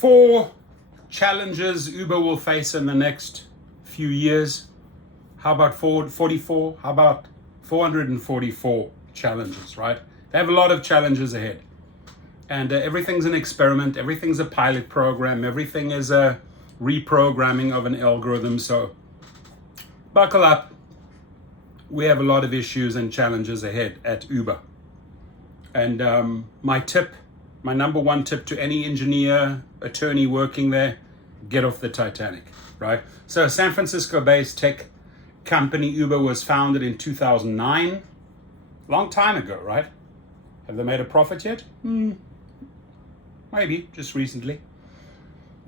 4 challenges Uber will face in the next few years. How about 44? How about 444 challenges, right? They have a lot of challenges ahead. And everything's an experiment. Everything's a pilot program. Everything is a reprogramming of an algorithm. So buckle up. We have a lot of issues and challenges ahead at Uber. And my number one tip to any engineer, attorney working there, get off the Titanic, right? So a San Francisco-based tech company, Uber, was founded in 2009. Long time ago, right? Have they made a profit yet? Maybe, just recently.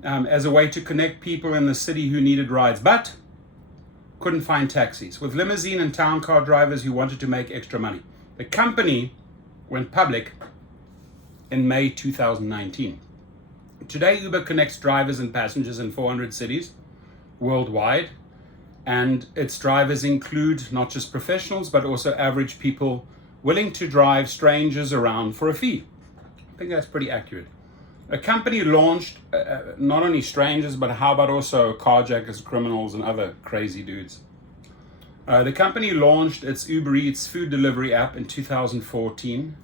As a way to connect people in the city who needed rides, but couldn't find taxis, with limousine and town car drivers who wanted to make extra money. The company went public in May 2019. Today, Uber connects drivers and passengers in 400 cities worldwide, and its drivers include not just professionals, but also average people willing to drive strangers around for a fee. I think that's pretty accurate. A company launched not only strangers, but how about also carjackers, criminals, and other crazy dudes. The company launched its Uber Eats food delivery app in 2014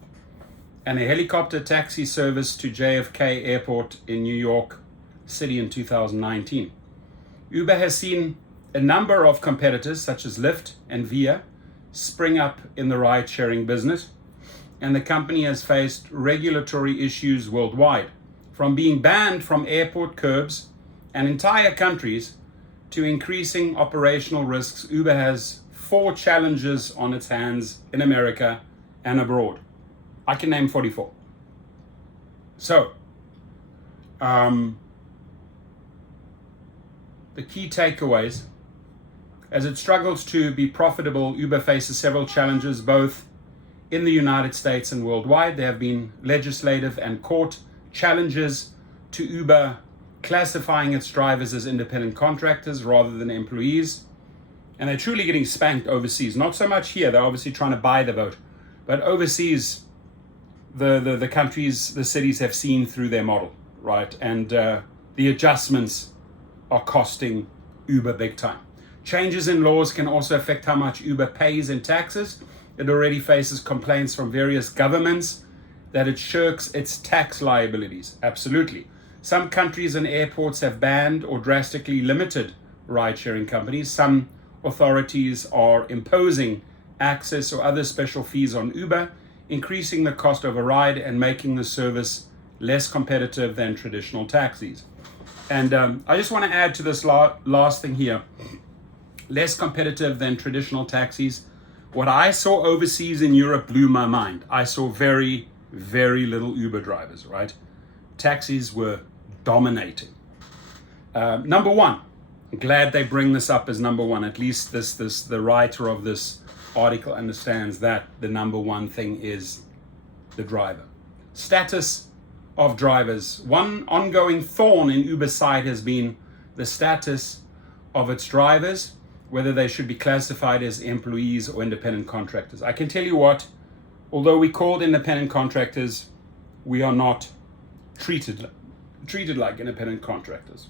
and a helicopter taxi service to JFK Airport in New York City in 2019. Uber has seen a number of competitors such as Lyft and Via spring up in the ride-sharing business, and the company has faced regulatory issues worldwide, from being banned from airport curbs and entire countries to increasing operational risks. Uber has 4 challenges on its hands in America and abroad. I can name 44. So, the key takeaways: as it struggles to be profitable, Uber faces several challenges both in the United States and worldwide. There have been legislative and court challenges to Uber classifying its drivers as independent contractors rather than employees. And they're truly getting spanked overseas. Not so much here, they're obviously trying to buy the vote. But overseas, the countries, the cities have seen through their model, right? And the adjustments are costing Uber big time. Changes in laws can also affect how much Uber pays in taxes. It already faces complaints from various governments that it shirks its tax liabilities. Absolutely. Some countries and airports have banned or drastically limited ride-sharing companies. Some authorities are imposing access or other special fees on Uber, increasing the cost of a ride and making the service less competitive than traditional taxis. And I just want to add to this last thing here. Less competitive than traditional taxis. What I saw overseas in Europe blew my mind. I saw very, very little Uber drivers, right? Taxis were dominating. Number one, I'm glad they bring this up as number one. At least the writer of this article understands that the number one thing is the driver. Status of drivers. One ongoing thorn in Uber's side has been the status of its drivers, whether they should be classified as employees or independent contractors. I can tell you what, although we called independent contractors, we are not treated like independent contractors.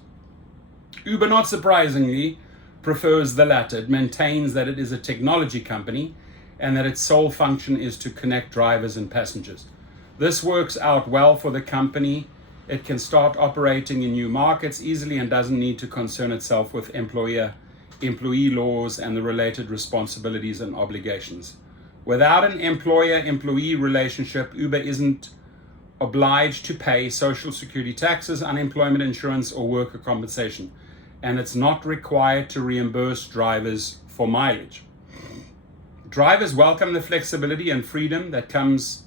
Uber, not surprisingly, prefers the latter. It maintains that it is a technology company and that its sole function is to connect drivers and passengers. This works out well for the company. It can start operating in new markets easily and doesn't need to concern itself with employee laws and the related responsibilities and obligations. Without an employer-employee relationship, Uber isn't obliged to pay social security taxes, unemployment insurance, or worker compensation, and it's not required to reimburse drivers for mileage. Drivers welcome the flexibility and freedom that comes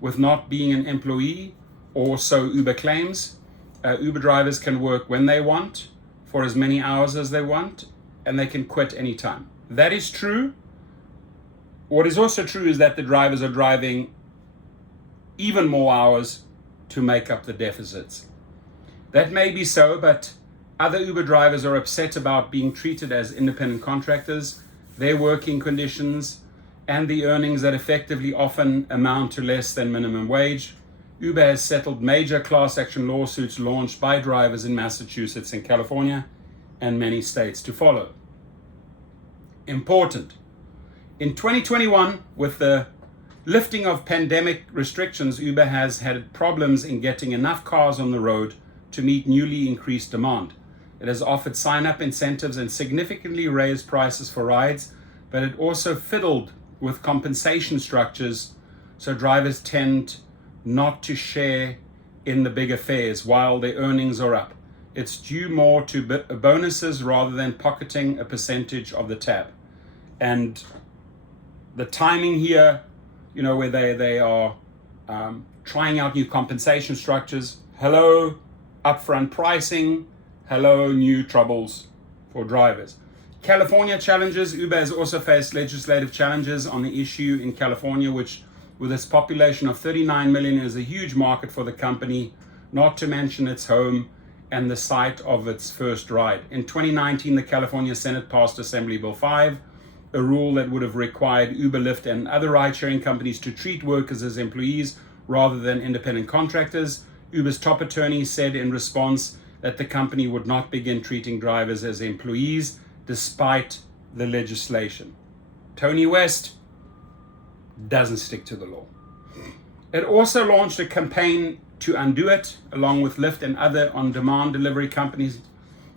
with not being an employee, or so Uber claims. Uber drivers can work when they want, for as many hours as they want, and they can quit anytime. That is true. What is also true is that the drivers are driving even more hours to make up the deficits. That may be so, but other Uber drivers are upset about being treated as independent contractors, their working conditions, and the earnings that effectively often amount to less than minimum wage. Uber has settled major class action lawsuits launched by drivers in Massachusetts and California and many states to follow. Important. In 2021, with the lifting of pandemic restrictions, Uber has had problems in getting enough cars on the road to meet newly increased demand. It has offered sign-up incentives and significantly raised prices for rides, but it also fiddled with compensation structures, so drivers tend not to share in the bigger fares while their earnings are up. It's due more to bonuses rather than pocketing a percentage of the tab. And the timing here, where they are trying out new compensation structures, hello, upfront pricing, hello, new troubles for drivers. California challenges. Uber has also faced legislative challenges on the issue in California, which with its population of 39 million is a huge market for the company, not to mention its home and the site of its first ride. In 2019, the California Senate passed Assembly Bill 5, a rule that would have required Uber, Lyft, and other ride-sharing companies to treat workers as employees rather than independent contractors. Uber's top attorney said in response that the company would not begin treating drivers as employees despite the legislation. Tony West doesn't stick to the law. It also launched a campaign to undo it, along with Lyft and other on-demand delivery companies.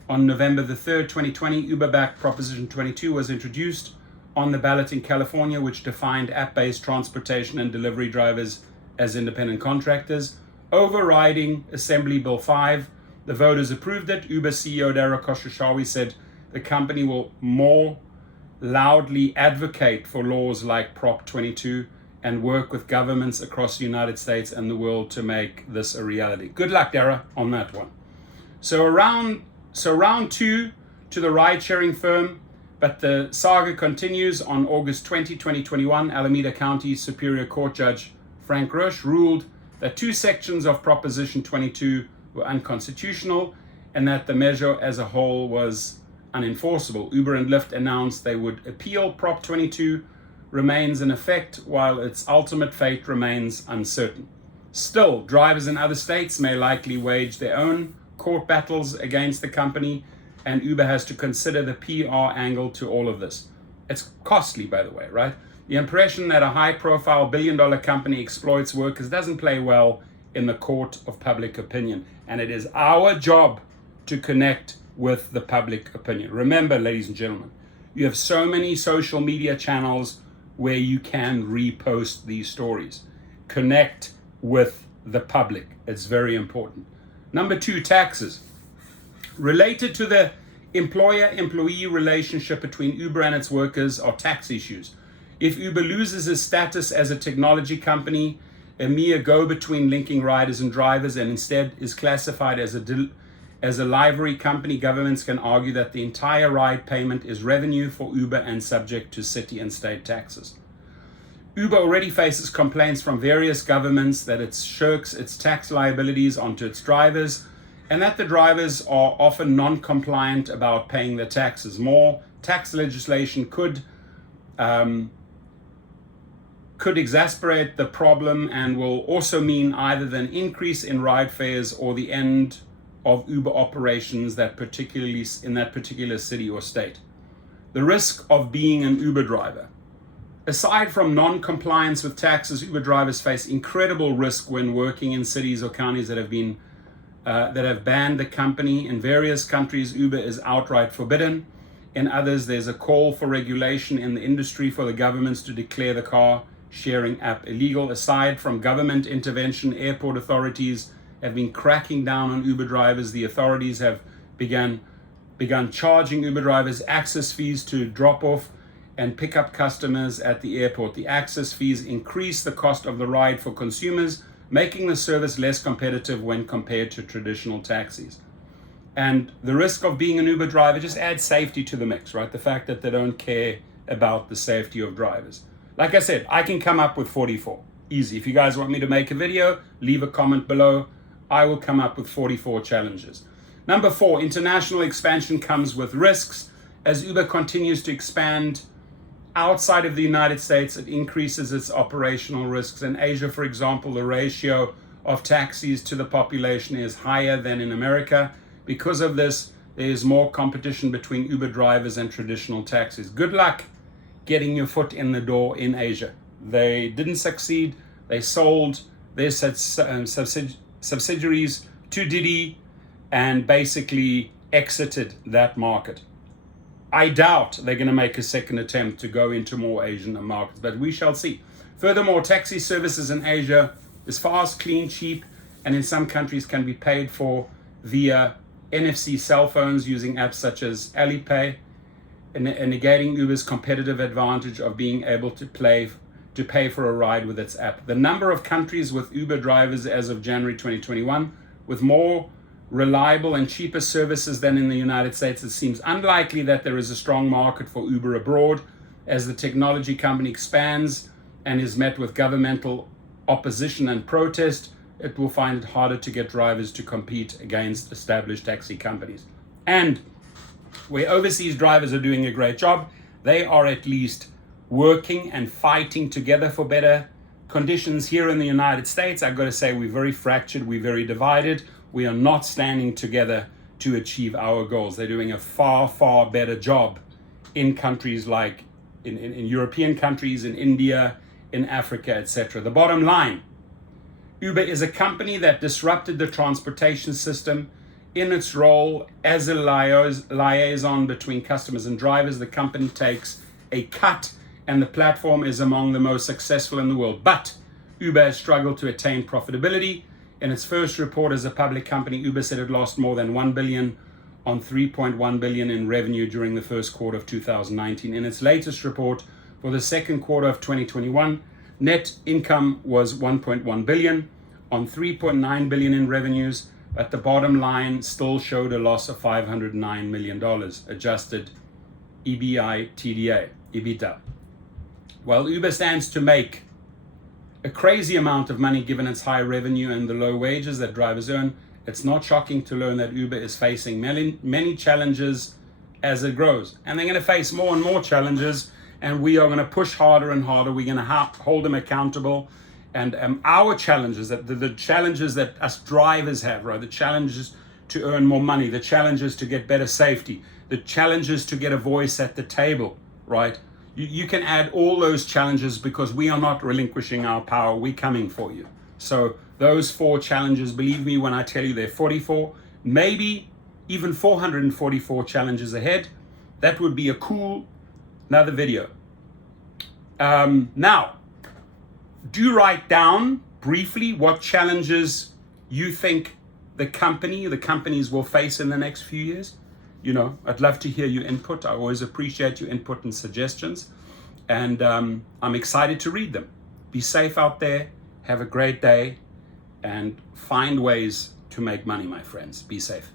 On November the 3rd, 2020, Uber-backed Proposition 22 was introduced on the ballot in California, which defined app-based transportation and delivery drivers as independent contractors, overriding Assembly Bill 5. The voters approved it. Uber CEO Dara Khosrowshahi said the company will more loudly advocate for laws like Prop 22 and work with governments across the United States and the world to make this a reality. Good luck, Dara, on that one. So round two to the ride-sharing firm, but the saga continues. On August 20, 2021, Alameda County Superior Court Judge Frank Rush ruled that two sections of Proposition 22 were unconstitutional and that the measure as a whole was unenforceable. Uber and Lyft announced they would appeal. Prop 22 remains in effect while its ultimate fate remains uncertain. Still, drivers in other states may likely wage their own court battles against the company, and Uber has to consider the PR angle to all of this. It's costly, by the way, right? The impression that a high-profile billion-dollar company exploits workers doesn't play well in the court of public opinion, and it is our job to connect with the public opinion. Remember, ladies and gentlemen, you have so many social media channels where you can repost these stories. Connect with the public. It's very important. Number 2, taxes. Related to the employer-employee relationship between Uber and its workers are tax issues. If Uber loses its status as a technology company, a mere go-between linking riders and drivers, and instead is classified as a livery company, governments can argue that the entire ride payment is revenue for Uber and subject to city and state taxes. Uber already faces complaints from various governments that it shirks its tax liabilities onto its drivers, and that the drivers are often non-compliant about paying their taxes. More tax legislation could exacerbate the problem and will also mean either an increase in ride fares or the end of Uber operations in that particular city or state. The risk of being an Uber driver. Aside from non-compliance with taxes, Uber drivers face incredible risk when working in cities or counties that have banned the company. In various countries, Uber is outright forbidden. In others, there's a call for regulation in the industry for the governments to declare the car sharing app illegal. Aside from government intervention, airport authorities have been cracking down on Uber drivers. The authorities have begun charging Uber drivers access fees to drop off and pick up customers at the airport. The access fees increase the cost of the ride for consumers, making the service less competitive when compared to traditional taxis. And the risk of being an Uber driver just adds safety to the mix, right? The fact that they don't care about the safety of drivers. Like I said, I can come up with 44. Easy. If you guys want me to make a video, leave a comment below. I will come up with 44 challenges. Number 4, international expansion comes with risks. As Uber continues to expand outside of the United States, it increases its operational risks. In Asia, for example, the ratio of taxis to the population is higher than in America. Because of this, there is more competition between Uber drivers and traditional taxis. Good luck getting your foot in the door in Asia. They didn't succeed. They sold their subsidiaries to Didi and basically exited that market. I doubt they're going to make a second attempt to go into more Asian markets, but we shall see. Furthermore, taxi services in Asia is fast, clean, cheap, and in some countries can be paid for via NFC cell phones using apps such as Alipay, and negating Uber's competitive advantage of being able to pay for a ride with its app. The number of countries with Uber drivers as of January 2021 with more reliable and cheaper services than in the United States, it seems unlikely that there is a strong market for Uber abroad. As the technology company expands and is met with governmental opposition and protest, it will find it harder to get drivers to compete against established taxi companies. And where overseas drivers are doing a great job, they are at least working and fighting together for better conditions. Here in the United States, I've got to say, we're very fractured, we're very divided. We are not standing together to achieve our goals. They're doing a far, far better job in countries like in European countries, in India, in Africa, etc. The bottom line, Uber is a company that disrupted the transportation system. In its role as a liaison between customers and drivers, the company takes a cut, and the platform is among the most successful in the world. But Uber has struggled to attain profitability. In its first report as a public company, Uber said it lost more than $1 billion on $3.1 billion in revenue during the first quarter of 2019. In its latest report for the second quarter of 2021, net income was $1.1 billion on $3.9 billion in revenues, but the bottom line still showed a loss of $509 million, adjusted EBITDA. While Uber stands to make a crazy amount of money given its high revenue and the low wages that drivers earn, it's not shocking to learn that Uber is facing many challenges as it grows. And they're going to face more and more challenges, and we are going to push harder and harder. We're going to hold them accountable. And our challenges, the challenges that us drivers have, right? The challenges to earn more money, the challenges to get better safety, the challenges to get a voice at the table, right? You can add all those challenges because we are not relinquishing our power. We're coming for you. So those 4 challenges, believe me when I tell you they're 44, maybe even 444 challenges ahead. That would be a cool another video. Now, do write down briefly what challenges you think the companies will face in the next few years. You know, I'd love to hear your input. I always appreciate your input and suggestions. And I'm excited to read them. Be safe out there. Have a great day. And find ways to make money, my friends. Be safe.